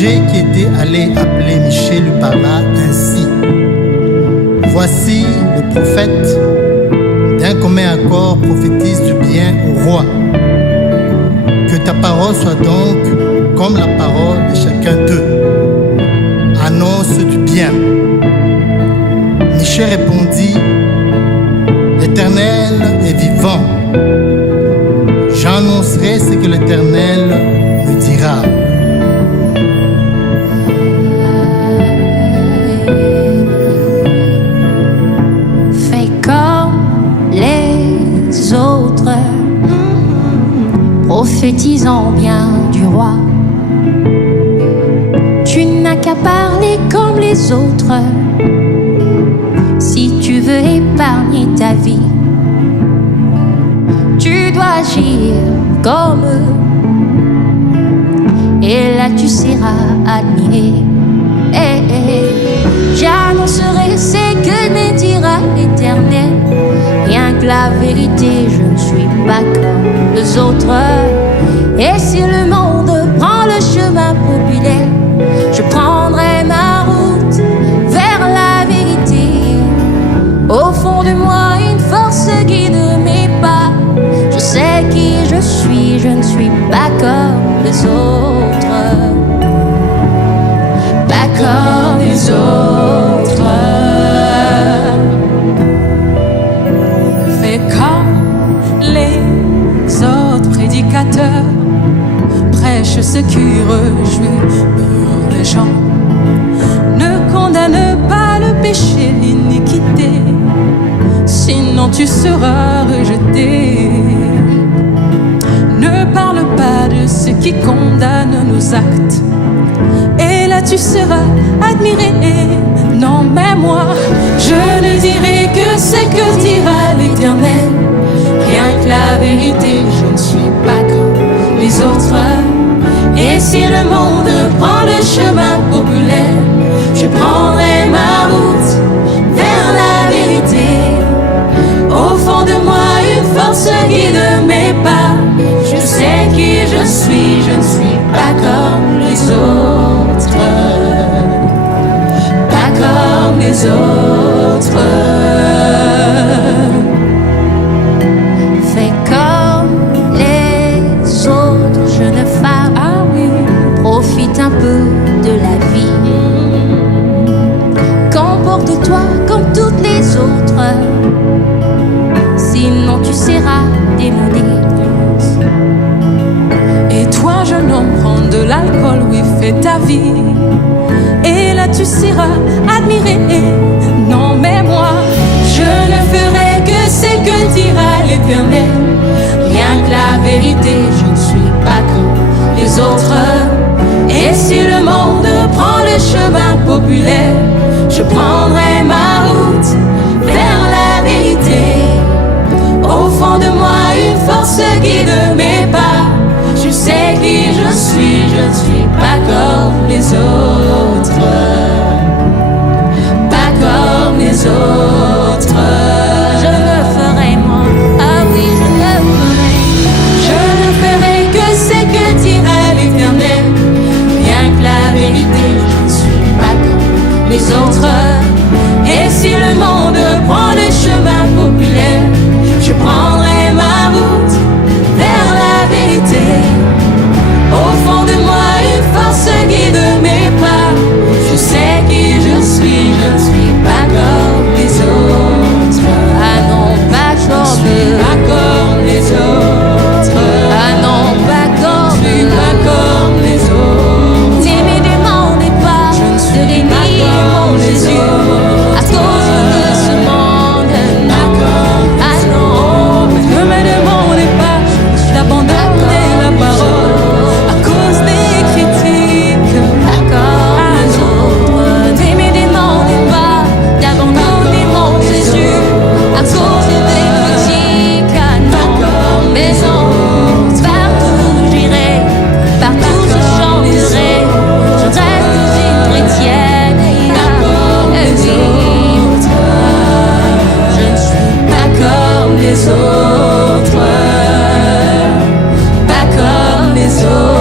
berger qui était allé appeler Michée lui parla ainsi. Voici le prophète, d'un commun accord prophétise du bien au roi. Que ta parole soit donc comme la parole de chacun d'eux. Annonce du bien. Michée répondit, l'Éternel est vivant. J'annoncerai ce que l'Éternel me dira. Fais comme les autres, prophétisant bien du roi. Tu n'as qu'à parler comme les autres si tu veux épargner ta vie. Tu dois agir comme eux, et là tu seras admiré. J'annoncerai ce que me dira l'Éternel. Rien que la vérité, je ne suis pas comme les autres. Et si le monde prend le chemin populaire, je prendrai ma route vers la vérité. Au fond de moi, une force guide mes pas. Je sais qui je suis, je ne suis pas comme les autres. Pas comme les autres. Fais comme les autres prédicateurs, prêche ce qui réjouit les gens. Ne condamne pas le péché, l'iniquité, sinon tu seras rejeté. Ne parle pas de ceux qui condamnent nos actes, et là tu seras admiré. Non mais moi, je ne dirai que ce que dira l'Éternel. Rien que la vérité, je ne suis pas comme les autres. Et si le monde prend le chemin populaire, je prendrai ma route vers la vérité. Au fond de moi, une force guide mes pas. Je sais qui je suis, je ne suis pas comme les autres. Pas comme les autres. Fais comme les autres, jeune femme. Ah oui. Profite un peu de la vie. Comporte-toi comme toutes les autres, sinon tu seras démodé. Et toi, jeune homme, prends de l'alcool, oui, fais ta vie. Et là tu seras admiré. Non mais moi, je ne ferai que ce que dira l'Éternel. Rien que la vérité, je ne suis pas comme les autres. Et si le monde prend le chemin populaire, je prendrai ma route vers la vérité. Au fond de moi, une force guide mes pas. Je sais qui je suis, je ne suis pas comme les autres. Pas comme les autres. Je le ferai moi, ah oui je le ferai. Je ne ferai que ce que dira l'Éternel. Rien que la vérité, je ne suis pas comme les autres. Et si le monde prend le chemin populaire, je prendrai ma route vers la vérité. Au fond de moi, une force guide mes pas. Je sais qui je suis, je ne suis pas comme les autres. Ah non, pas Je ne comme suis eux. pas comme les autres. Ah non, pas Je comme suis eux. pas comme les autres. Ne me demandez pas Je ne de suis bénir pas mon comme les Jésus autres. à cause de ce monde. Non, ah non, Ne me demandez pas d'abandonner la parole à cause des critiques. pas comme Ah les non. autres. Ne me demandez pas d'abandonner mon Jésus à cause des critiques. Ah non, mais non, partout j'irai, partout je chanterai, je reste une chrétienne. Je ne suis Pas comme les autres. Pas comme les autres.